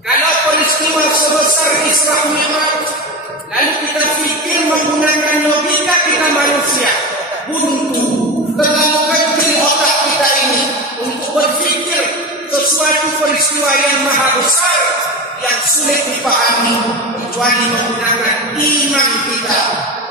Kalau peristiwa sebesar Isra Mi'raj, lalu kita fikir menggunakan logika kita manusia, buntu, terlalu kecil otak kita ini untuk berfikir sesuatu peristiwa yang maha besar yang sulit dipahami kecuali menggunakan iman kita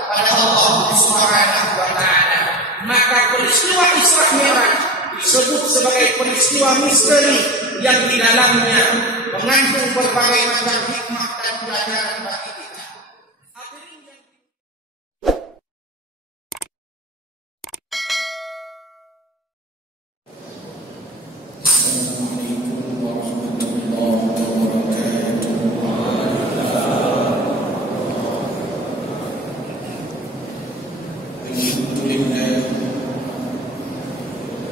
kepada Allah Subhanahu wa Ta'ala. Maka peristiwa Isra Mi'raj disebut sebagai peristiwa misteri yang di dalamnya mengandung berbagai macam hikmah dan pelajaran bagi kita. Assalamualaikum warahmatullahi wabarakatuh.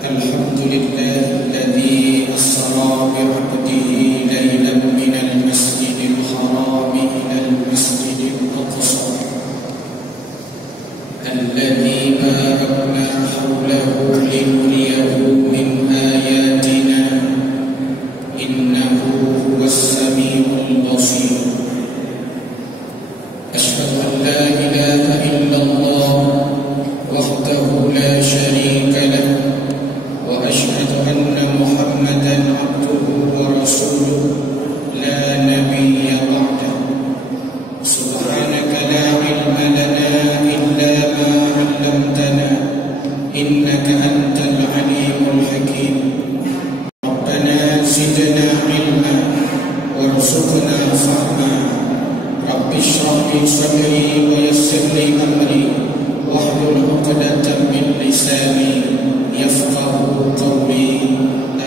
Alhamdulillah alladzi asra bi 'abdihi laylan minal masjidil haram ilal masjidil aqsa alladzi barakna hawlahu linuriyahu min ayatina innahu huwas samiul basir. Asyhadu an la ilaha illallah wahdahu la syarika lahu wa asyhadu anna Muhammadan abduhu wa rasuluhu la nabiyya ba'dahu. Subhanaka la ilma lana illa ma 'allamtana innaka antal alimul hakim. Rabbana zidna ilma warzuqna fahma. Rabbi shrah li sadri wa yassir li amri wahlul 'uqdatam min lisani yafqahu qawli.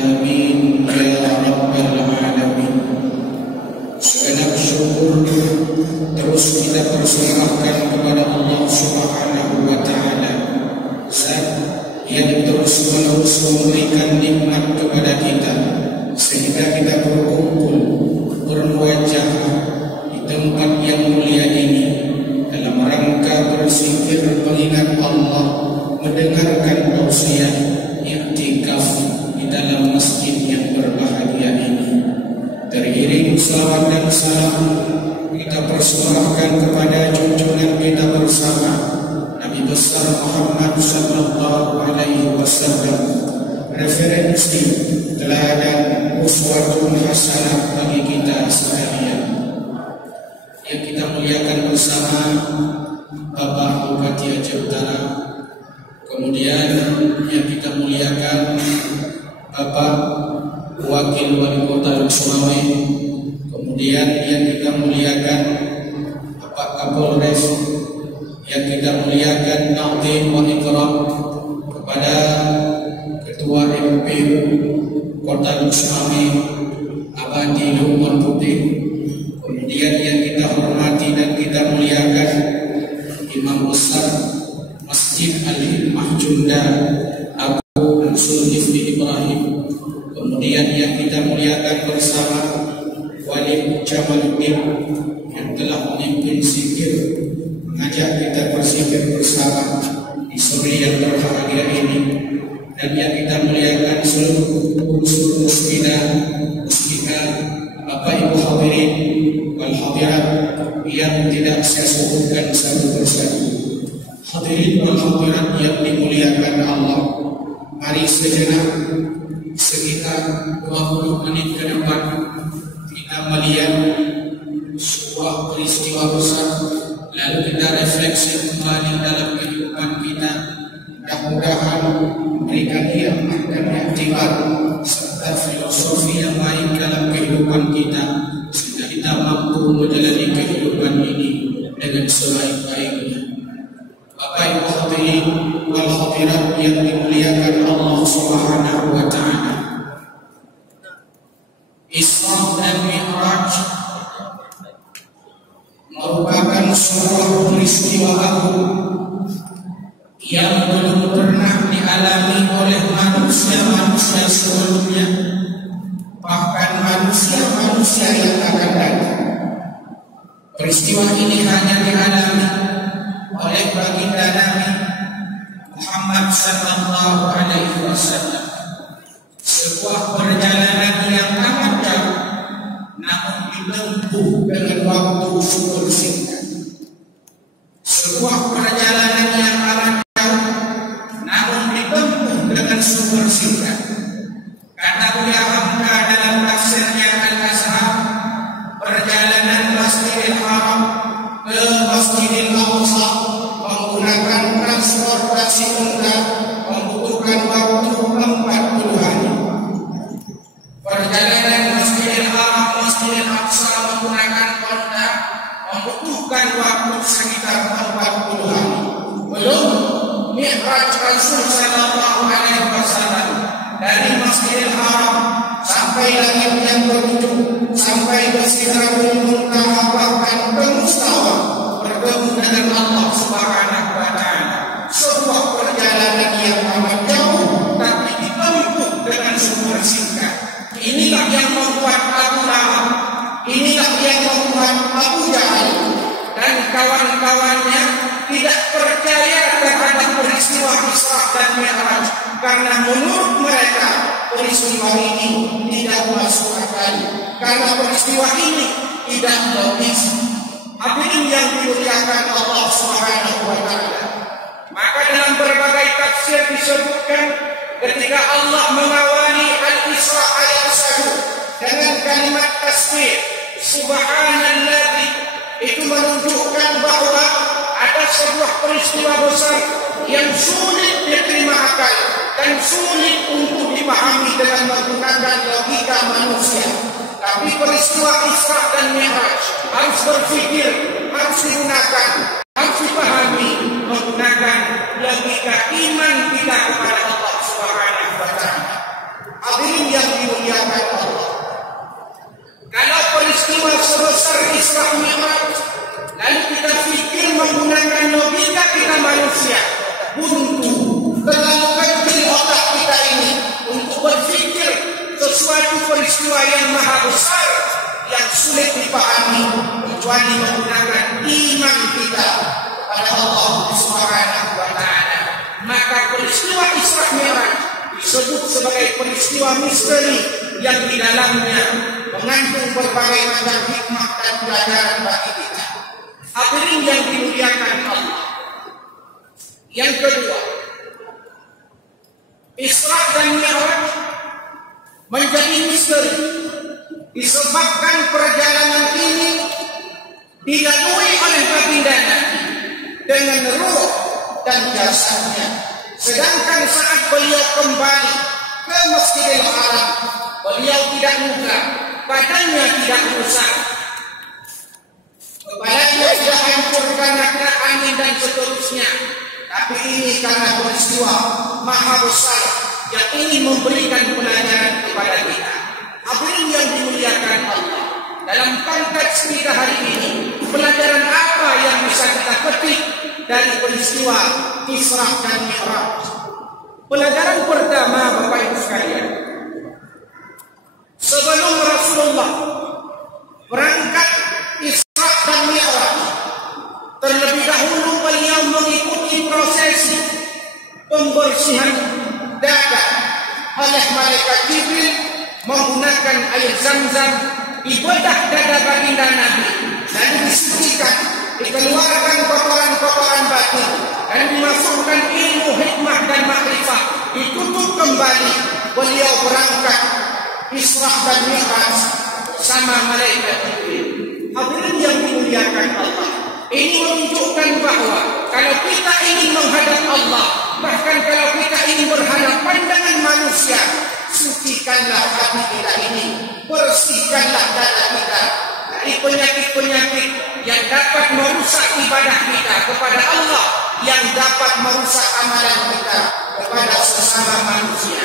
Amin ya rabbal alamin. Segenap syukur terus kita persembahkan kepada Allah Subhanahu wa Ta'ala, Zat yang terus-menerus memberikan nikmat kepada kita sehingga kita berkumpul bermuajah di tempat yang mulia ini dalam rangka berzikir mengingat Allah, mendengarkan tausiah i'tikaf di dalam masjid yang berbahagia ini. Teriring salawat dan salam kita persembahkan kepada junjungan kita bersama Nabi besar Muhammad sallallahu alaihi wasallam, referensi, teladan, uswatun hasanah bagi kita sekalian. Yang kita muliakan bersama Bapak Bupati Aceh Utara, kemudian yang kita muliakan Bapak Wakil Wali Kota Sumawe, kemudian yang kita muliakan Bapak Kapolres, yang kita muliakan Na'zim wa Ikram kepada Ketua MPU Kota Sumawe Abadi Lukman Putih, kemudian yang kita hormati dan kita muliakan Imam Besar Masjid Al-Hikmah Junda Abu Mansur Ifni Ibrahim, kemudian yang kita muliakan bersama Wali Jamaluddin yang telah memimpin zikir, mengajak kita berzikir bersama di sore yang berbahagia ini, dan yang kita muliakan seluruh unsur muslimin, Bapak Ibu hadirin wal hadirat yang tidak saya sebutkan satu persatu. Hadirin wal hadirat yang dimuliakan Allah, mari sejenak sekitar 20 menit ke depan kita melihat sebuah peristiwa besar, lalu kita refleksi kembali dalam kehidupan kita, mudah-mudahan memberikan hikmah dan iktibar serta filosofi yang baik dalam kehidupan kita sehingga kita mampu menjalani kehidupan ini dengan sebaik-baiknya. Bapak Ibu hadirin wal hadirat yang dimuliakan Allah Subhanahu wa Ta'ala, Isra dan Mi'raj merupakan sebuah peristiwa agung yang belum pernah dialami oleh manusia-manusia sebelumnya, bahkan manusia-manusia yang akan datang. Peristiwa ini hanya dialami oleh baginda Nabi Muhammad sallallahu alaihi wasallam. Sebuah perjalanan yang amat jauh, namun menempuh dengan waktu super singkat. Sebuah perjalanan yang amat jauh, namun ditempuh dengan super singkat. Kata Buya Hamka dalam tafsirnya Al-Azhar, perjalanan Masjidil Haram ke Masjidil Aqsa menggunakan transportasi unta membutuhkan waktu 40 hari. Perjalanan Masjidil Haram Masjidil Aqsa menggunakan unta membutuhkan waktu sekitar 40 hari. Belum Mi'raj Rasul sallallahu alaihi wasallam dari Masjidil Haram sampai langit yang bertujuh, sampai ke Sidratul Muntaha, bahkan ke Mustawa, bertemu dengan Allah Subhanahu wa taala. Sebuah perjalanan yang amat jauh tapi ditempuh dengan super singkat. Inilah yang membuat Abu Lahab, inilah yang membuat Abu Jahal dan kawan-kawannya tidak percaya terhadap peristiwa Isra dan Mi'raj, karena menurut mereka peristiwa ini tidak masuk akal, karena peristiwa ini tidak logis. Hadirin yang dimuliakan Allah Subhanahu wa taala, maka dalam berbagai tafsir disebutkan ketika Allah mengawali Al-Isra ayat 1 dengan kalimat tasbih Subhanallah, itu menunjukkan bahwa ada sebuah peristiwa besar yang sulit diterima akal dan sulit untuk dipahami dengan menggunakan logika manusia. Tapi peristiwa Isra dan Mi'raj harus berpikir, harus digunakan, harus dipahami menggunakan logika iman kita kepada Allah Subhanahu wa taala. Hadirin yang dimuliakan Allah, kalau peristiwa sebesar Isra Mi'raj lalu kita fikir menggunakan logika kita manusia, buntu, terlalu kecil otak kita ini untuk berfikir sesuatu peristiwa yang maha besar yang sulit dipahami kecuali menggunakan iman kita pada Allah Subhanahu wa taala. Maka peristiwa Isra Mi'raj disebut sebagai peristiwa misteri yang di dalamnya mengandung berbagai macam hikmah dan pelajaran bagi kita. Hadirin yang dimuliakan Allah, yang kedua, Isra dan Mi'raj menjadi misteri disebabkan perjalanan ini dilalui oleh baginda Nabi dengan ruh dan jasadnya. Sedangkan saat beliau kembali ke Masjidil Haram, beliau tidak muka, badannya tidak rusak, kepalanya tidak hancur karena kena angin dan seterusnya. Tapi ini karena peristiwa maha besar yang ingin memberikan pelajaran kepada kita. Hadirin yang dimuliakan Allah, dalam konteks kita hari ini, pelajaran apa yang bisa kita petik dari peristiwa Isra dan Mi'raj? Pelajaran pertama, Bapak Ibu sekalian, sebelum Rasulullah berangkat Isra dan Mi'raj, terlebih dahulu beliau mengikuti prosesi pembersihan dada oleh malaikat Jibril menggunakan air Zam-Zam, dibedah dada baginda Nabi dan disucikan, dikeluarkan kotoran-kotoran batin dan dimasukkan ilmu, hikmah dan makrifat, ditutup kembali. Beliau berangkat Isra dan Mi'raj sama malaikat Jibril. Hadirin yang dimuliakan Allah, ini menunjukkan bahwa kalau kita ingin menghadap Allah, bahkan kalau kita ingin berhadapan dengan manusia, sucikanlah hati kita ini, bersihkanlah dada kita dari penyakit-penyakit yang dapat merusak ibadah kita kepada Allah, yang dapat merusak amalan kita kepada sesama manusia.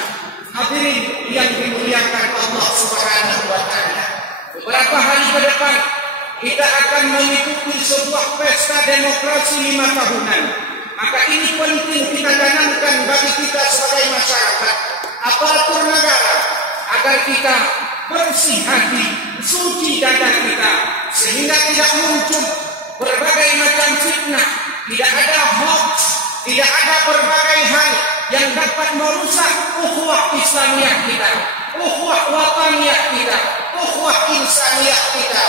Hadirin yang dimuliakan Allah Subhanahu wa taala, beberapa hari ke depan kita akan mengikuti sebuah pesta demokrasi 5 tahunan. Maka ini penting kita tanamkan bagi kita sebagai masyarakat, aparatur negara, agar kita bersih hati, suci dada kita, sehingga tidak muncul berbagai macam fitnah, tidak ada hoax, tidak ada berbagai hal yang dapat merusak ukhuwah Islamiyah kita, ukhuwah wataniyah kita, ukhuwah insaniyah kita,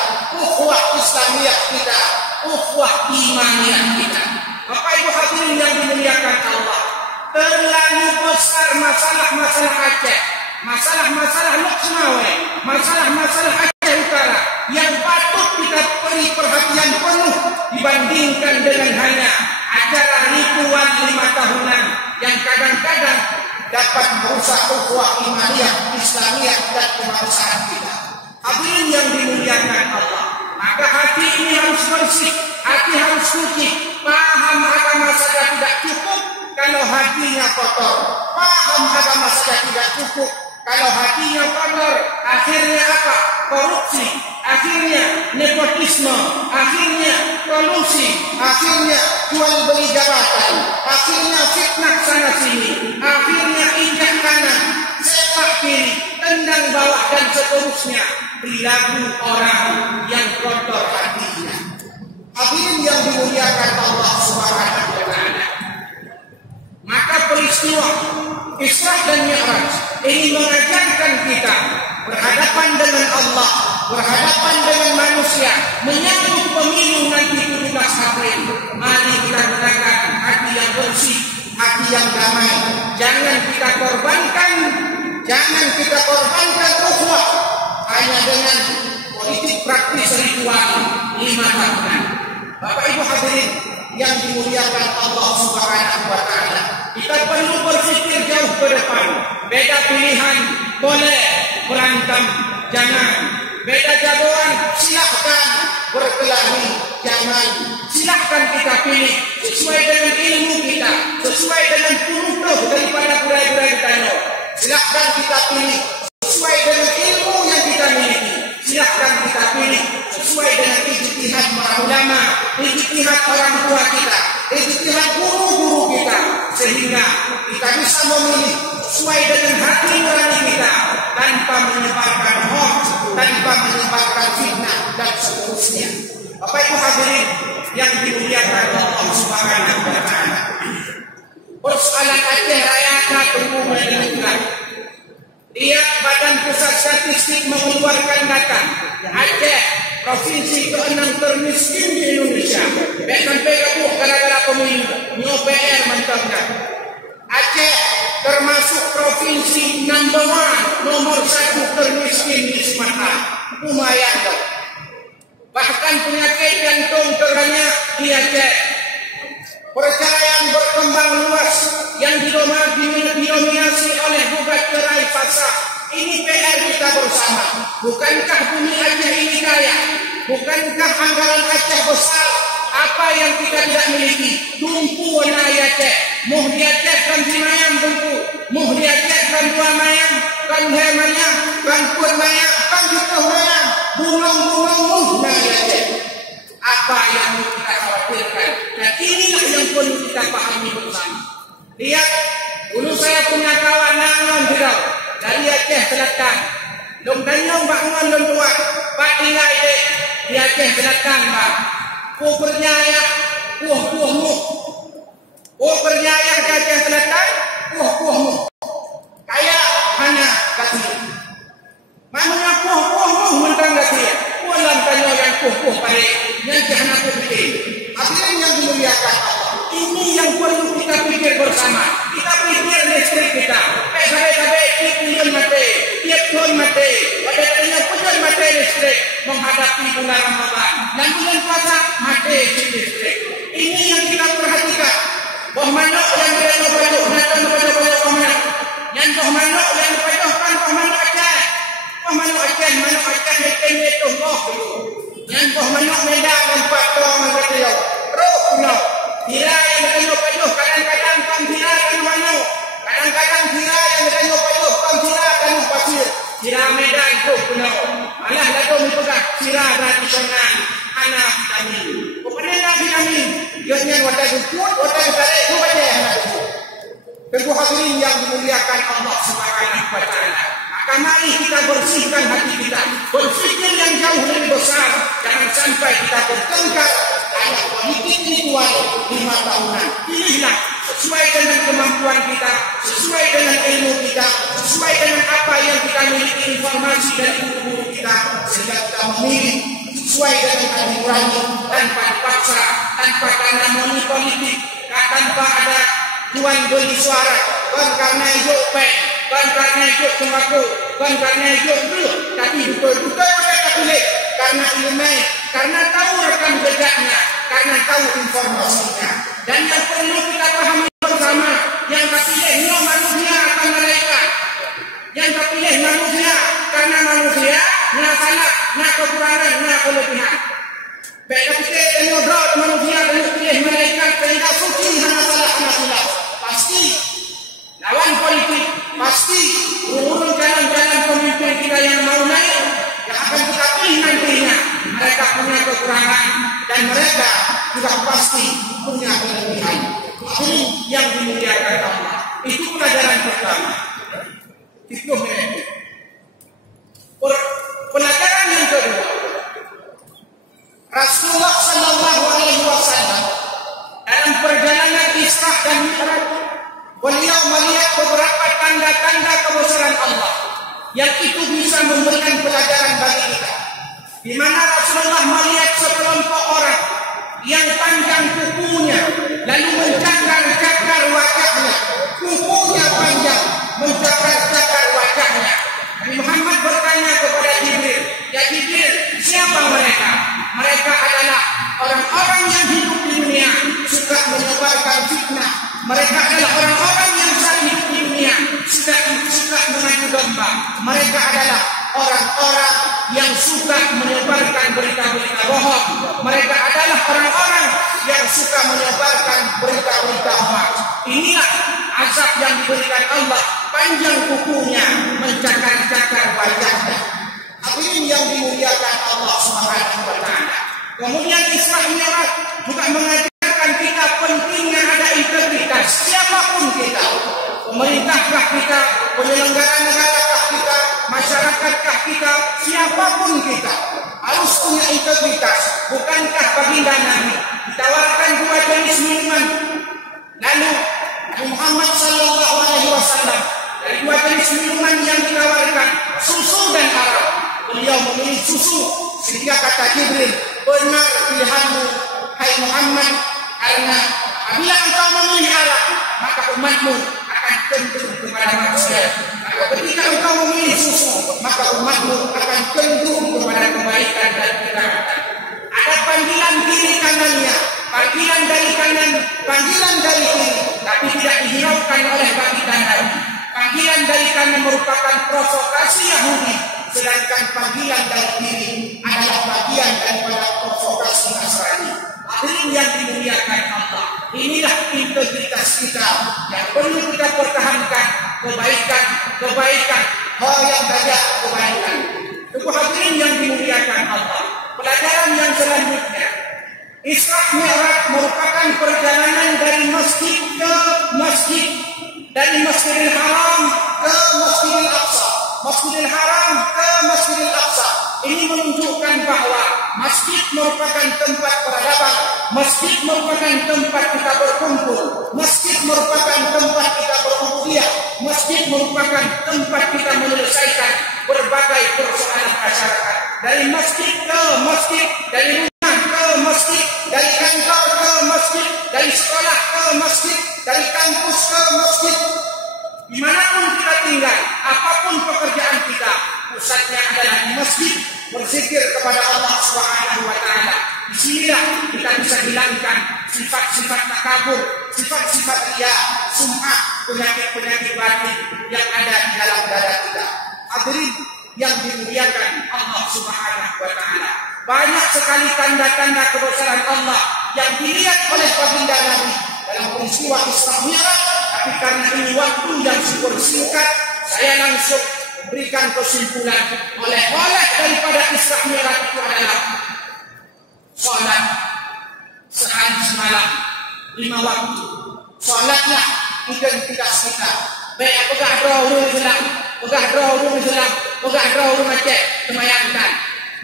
Islamiyah kita, ukhuwah imaniyah kita. Bapak Ibu hadirin yang dimuliakan Allah, terlalu besar masalah-masalah Aceh, masalah-masalah Lok Sumawe, masalah-masalah Aceh Utara yang patut kita beri perhatian penuh dibandingkan dengan hanya acara ritual 5 tahunan yang kadang-kadang dapat merusak ukhuwah imaniyah, Islamiyah dan kebangsaan kita. Hadirin yang dimuliakan Allah, maka hati ini harus bersih, hati harus suci. Paham agama saja tidak cukup kalau hatinya kotor. Paham agama saja tidak cukup kalau hatinya kotor. Akhirnya apa? Korupsi, akhirnya nepotisme, akhirnya kolusi, akhirnya jual beli jabatan, akhirnya fitnah sana sini, akhirnya injak kanan, sepak kiri, tendang bawah dan seterusnya. Perilaku orang yang kotor hatinya. Hadirin yang dimuliakan Allah Subhanahu wa taala. Maka peristiwa Isra dan Mi'raj ini mengajarkan kita berhadapan dengan Allah, berhadapan dengan manusia, menyambut pemilu nanti 17 April. Mari kita gunakan hati yang bersih, hati yang damai. Jangan kita korbankan ukhuwah hanya dengan politik praktis ritual 5 tahunan. Bapak Ibu hadirin yang dimuliakan Allah Subhanahu wa taala, kita perlu berpikir jauh ke depan. Beda pilihan boleh, berantem jangan. Beda jagoan silakan, berkelahi jangan. Silakan kita pilih sesuai dengan ilmu kita, sesuai dengan turuh daripada budaya-budaya kita. Silakan kita pilih sesuai dengan ilmu yang kita miliki. Silakan kita pilih sesuai dengan ijtihad para ulama, ijtihad orang tua kita, ijtihad guru-guru kita, sehingga kita bisa memilih sesuai dengan hati nurani kita tanpa menyebarkan hoax, tanpa menyebarkan fitnah dan seterusnya. Bapak Ibu hadirin yang dimuliakan Allah Subhanahu wa taala, persoalan Aceh Raya tunggu menentukan. Lihat Badan Pusat Statistik mengeluarkan data Aceh provinsi ke-6 termiskin di Indonesia. Sampai kebuh gara-gara pemilu New PR mantapnya. Aceh termasuk provinsi nomor 1 termiskin di Sumatera. Lumayan dong. Bahkan penyakit jantung terbanyak di Aceh. Perceraian berkembang luas yang didominasi oleh gugat cerai fasakh. Ini PR kita bersama. Bukankah bumi Aceh ini kaya? Bukankah anggaran Aceh besar? Apa yang kita tidak miliki? Tumpu wanai Aceh. Muh di Aceh kan di mayam tumpu. Muh di Aceh kan 2 mayam. Kan her mayam. Kan pur mayam. Kan jutuh mayam. Bungung-bungung muh dari Aceh. Apa yang kita khawatirkan? Dan inilah yang perlu kita pahami bersama. Lihat, dulu saya punya kawan nangon tidak dari Aceh Selatan. Dong tanyong bangun dong tua, Pak tinggal di Aceh Selatan Pak. Ku percaya, puh-puhmu. Ku percaya di Aceh Selatan, puh-puhmu. Kayak hanya kasih. Mana puh-puhmu mentang kasih. Pulang tanya yang puh-puh pada yang jangan aku pikir. Hadirin yang dimuliakan Allah, ini yang perlu kita pikir bersama. Kita pikir listrik kita. Sampai-sampai tiap tahun mati. Pada tanya pujuan mati listrik menghadapi bulan Ramadan. Dan bulan puasa mati listrik. Ini yang kita perhatikan. Boh manuk yang berada-ada, natan berada-ada pemenang. Yang boh manuk yang berada-ada, boh manuk Aceh. Boh manuk Aceh, itu boh. Yang boh manuk Medan, empat orang berada. Roh pulau. Tira yang berada-ada, kadang-kadang kam tira kan manuk. Kadang-kadang tira yang berada-ada, kam tira kan pasir. Tira Medan tu pulau. Alah lagu dipegang tira tradisional. Anak vitamin. Kepada vitamin. Biasanya wadah kuat, wadah tarik, kuat je. Tentu hadirin yang dimuliakan Allah Subhanahu wa taala. Maka mari kita bersihkan hati kita. Berfikir yang jauh lebih besar. Jangan sampai kita bertengkar hanya politik ritual 5 tahunan. Pilihlah sesuai dengan kemampuan kita, sesuai dengan ilmu kita, sesuai dengan apa yang kita miliki informasi dari guru-guru kita, sehingga kita memilih sesuai dengan aturan, tanpa dipaksa, tanpa karena money politik, tanpa ada jual beli suara, bukan karena hidup pen, bukan karena hidup sembako, bukan karena hidup dulu, tapi betul-betul mereka pilih karena ilmu, karena tahu rekam jejaknya, karena tahu informasinya. Dan yang perlu kita pahami bersama, yang terpilih manusia akan mereka, yang terpilih manusia karena manusia, nak salah, nak kekurangan, nak kelebihan. Baik kita ngobrol manusia dan pilih mereka sehingga suci hanya salah hanya pasti lawan politik, pasti urun jalan-jalan pemimpin kita yang mau naik, yang akan kita pilih nantinya, mereka punya kekurangan dan mereka juga pasti punya kelebihan. Ini yang dimuliakan Allah. Itu pelajaran pertama. Itu pelajaran yang kedua, Rasulullah Sallallahu Alaihi Wasallam dalam perjalanan Isra dan Mi'raj, beliau melihat beberapa tanda-tanda kebesaran Allah yang itu bisa memberikan pelajaran bagi kita. Di mana Rasulullah melihat sekelompok orang yang panjang kukunya, lalu mencakar-cakar wajahnya, kukunya panjang, mencakar-cakar wajahnya. Nabi Muhammad bertanya kepada Jibril, ya Jibril, siapa mereka? Mereka adalah orang-orang yang hidup di dunia, suka menyebarkan fitnah. Mereka adalah orang-orang yang saat hidup di dunia, suka mengadu domba. Mereka adalah orang-orang yang suka menyebarkan berita-berita bohong. Mereka adalah orang-orang yang suka menyebarkan berita-berita hoax. Inilah azab yang diberikan Allah, panjang kukunya, mencakar-cakar wajahnya. Hadirin yang dimuliakan Allah Subhanahu wa taala. Kemudian Isra Mi'raj juga mengajarkan kita pentingnya ada integritas. Siapapun kita, pemerintahkah kita, penyelenggara negarakah kita, masyarakatkah kita, siapapun kita harus punya integritas. Bukankah baginda Nabi ditawarkan dua jenis minuman, lalu Muhammad Sallallahu Alaihi Wasallam dari dua jenis minuman yang ditawarkan, susu dan arak, beliau memilih susu. Sehingga kata Jibril, benar pilihanmu hai Muhammad, karena apabila engkau memilih arak, maka umatmu akan cenderung kepada maksiat. Ketika engkau memilih susu, maka umatmu akan cenderung kepada kebaikan dan ketaatan. Ada panggilan kiri kanannya, panggilan dari kanan, panggilan dari kiri, tapi tidak dihiraukan oleh baginda Nabi. Panggilan dari kanan merupakan provokasi Yahudi, sedangkan panggilan dari kiri adalah bagian daripada provokasi Nasrani. Hadirin yang dimuliakan Allah, inilah integritas kita yang perlu kita pertahankan. Kebaikan, hal yang banyak kebaikan. Itu hadirin yang dimuliakan Allah. Pelajaran yang selanjutnya, Isra Mi'raj merupakan perjalanan dari masjid ke masjid, dari Masjidil Haram ke Masjidil Aqsa, Masjidil Haram ke Masjidil Aqsa. Ini menunjukkan bahwa masjid merupakan tempat peradaban, masjid merupakan tempat kita berkumpul, masjid merupakan tempat kita berkumpul, masjid merupakan tempat kita menyelesaikan berbagai persoalan masyarakat. Dari masjid ke masjid, dari rumah ke masjid, dari kantor ke masjid, dari sekolah ke masjid, dari kampus ke masjid. Dimanapun kita tinggal, apapun pekerjaan kita, pusatnya adalah di masjid, berzikir kepada Allah Subhanahu wa taala. Di sinilah kita bisa hilangkan sifat-sifat takabur, sifat-sifat riya, sum'ah, penyakit-penyakit batin yang ada di dalam dada kita. Hadirin yang dimuliakan Allah Subhanahu wa taala, banyak sekali tanda-tanda kebesaran Allah yang dilihat oleh baginda Nabi dalam peristiwa Isra Mi'raj. Tapi karena ini waktu yang super singkat, saya langsung berikan kesimpulan. Oleh-oleh daripada Isra Mi'raj itu adalah salat sehari semalam 5 waktu. Salatlah identitas kita. Baik apakah doa Islam, apakah doa Islam, apakah doa macam semayangkan,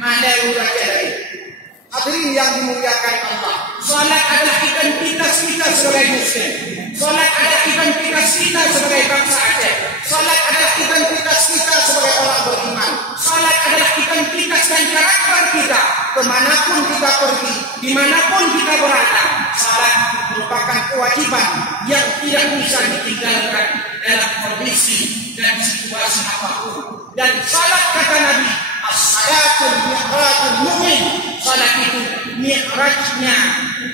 mana urut lagi. Hadirin yang dimuliakan Allah, salat adalah identitas kita sebagai Muslim. Salat adalah identitas kita sebagai bangsa Aceh. Salat adalah identitas kita sebagai orang beriman. Salat adalah identitas dan karakter kita kemanapun kita pergi, dimanapun kita berada, salat merupakan kewajiban yang tidak bisa ditinggalkan dalam kondisi dan situasi apapun. Dan salat kata Nabi, as-salatul mi'rajul mu'min, salat itu mi'rajnya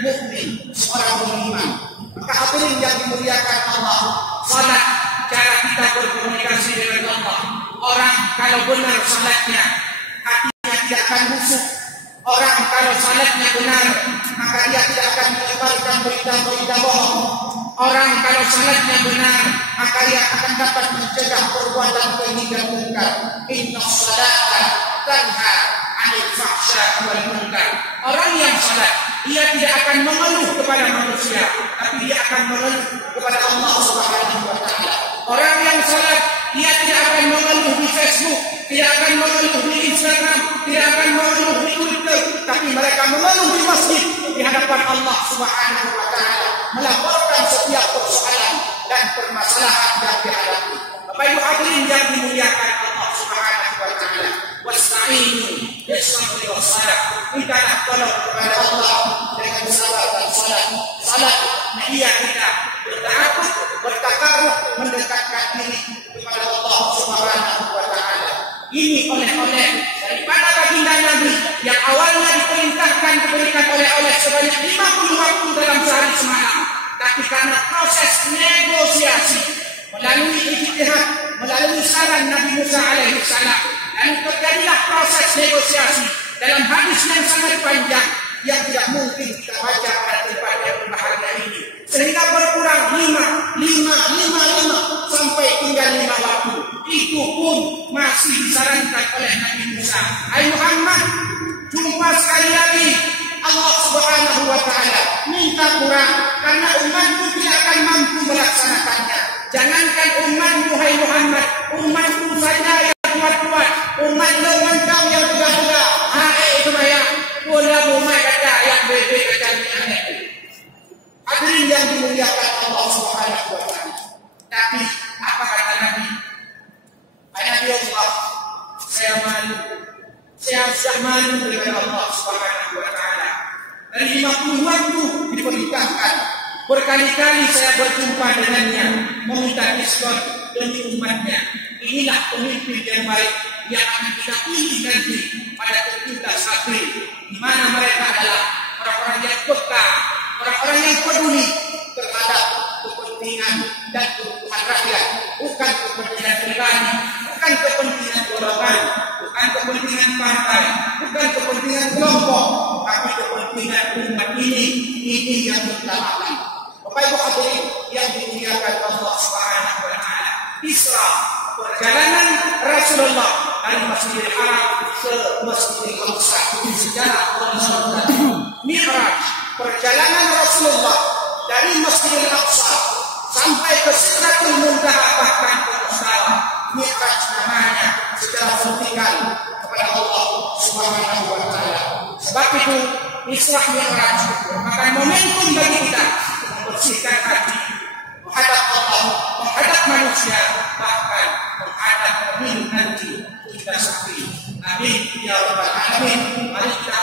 mukmin, seorang beriman. Maka hadirin yang dimuliakan Allah, salat cara kita berkomunikasi dengan Allah. Orang kalau benar salatnya, hatinya tidak akan busuk. Orang kalau salatnya benar, maka dia tidak akan menyebarkan berita-berita bohong. Orang kalau salatnya benar, maka dia akan dapat mencegah perbuatan keji dan munkar. Inna salata tanha 'anil fahsya'i wal munkar. Orang yang salat, ia tidak akan mengeluh kepada manusia, tapi dia akan mengeluh kepada Allah Subhanahu wa taala. Orang yang salat, ia tidak akan mengeluh di Facebook, tidak akan mengeluh di Instagram, tidak akan mengeluh di Twitter, tapi mereka mengeluh di masjid di hadapan Allah Subhanahu wa taala, melaporkan setiap persoalan dan permasalahan yang dihadapi. Bapak Ibu hadirin yang dimuliakan Allah Subhanahu wa taala, wasta'inu bis-sabri was-salah. Mintalah tolong kepada Allah dengan sabar dan salat. Salat ia kita bertawakal, bertakarruf, mendekatkan diri kepada Allah Subhanahu wa taala. Ini oleh-oleh daripada baginda Nabi yang awalnya diperintahkan diberikan oleh-oleh sebanyak 50 waktu dalam sehari semalam. Tapi karena proses negosiasi melalui ijtihad, melalui saran Nabi Musa alaihi salam, dan terjadilah proses negosiasi dalam hadis yang sangat panjang yang tidak mungkin kita baca pada tempat yang berbahagia ini, sehingga berkurang 5 sampai tinggal 5 waktu. Itu pun masih disarankan oleh Nabi Musa, hai Muhammad, jumpa sekali lagi Allah Subhanahu wa taala, minta kurang karena umatmu tidak akan mampu melaksanakannya. Jangankan umatmu hai Muhammad, umatmu saja yang kuat-kuat, umat lewantau yang muda-muda, itu maya bola rumah kata yang bebek kata aneh. Hadirin yang dimuliakan Allah Subhanahu wa taala. Tapi apa kata Nabi? Nabi Allah, saya malu. Saya sudah malu dengan Allah Subhanahu wa taala. Dari 50 waktu diperintahkan, berkali-kali saya berjumpa dengannya, meminta diskon demi umatnya. Inilah pemimpin yang baik yang akan kita pilih nanti pada ketika April, di mana mereka adalah orang-orang yang peka, orang-orang yang peduli terhadap kepentingan dan kebutuhan rakyat, bukan kepentingan pribadi, bukan kepentingan golongan, bukan kepentingan partai, bukan kepentingan kelompok, tapi kepentingan umat ini yang diutamakan. Bapak Ibu hadirin yang dimuliakan Allah Subhanahu wa taala, Isra, perjalanan Rasulullah dari Masjidil Haram ke Masjidil Aqsa secara kronologis. Mi'raj, perjalanan Rasulullah dari Masjidil Aqsa sampai ke Sidratul Muntaha, bahkan ke Mustawa. Mi'raj namanya secara vertikal kepada Allah Subhanahu wa taala. Sebab itu Isra Mi'raj merupakan momentum bagi kita membersihkan hati menghadap Allah, menghadap manusia, bahkan menghadap pemilu nanti kita sendiri. Amin ya rabbal alamin. Mari kita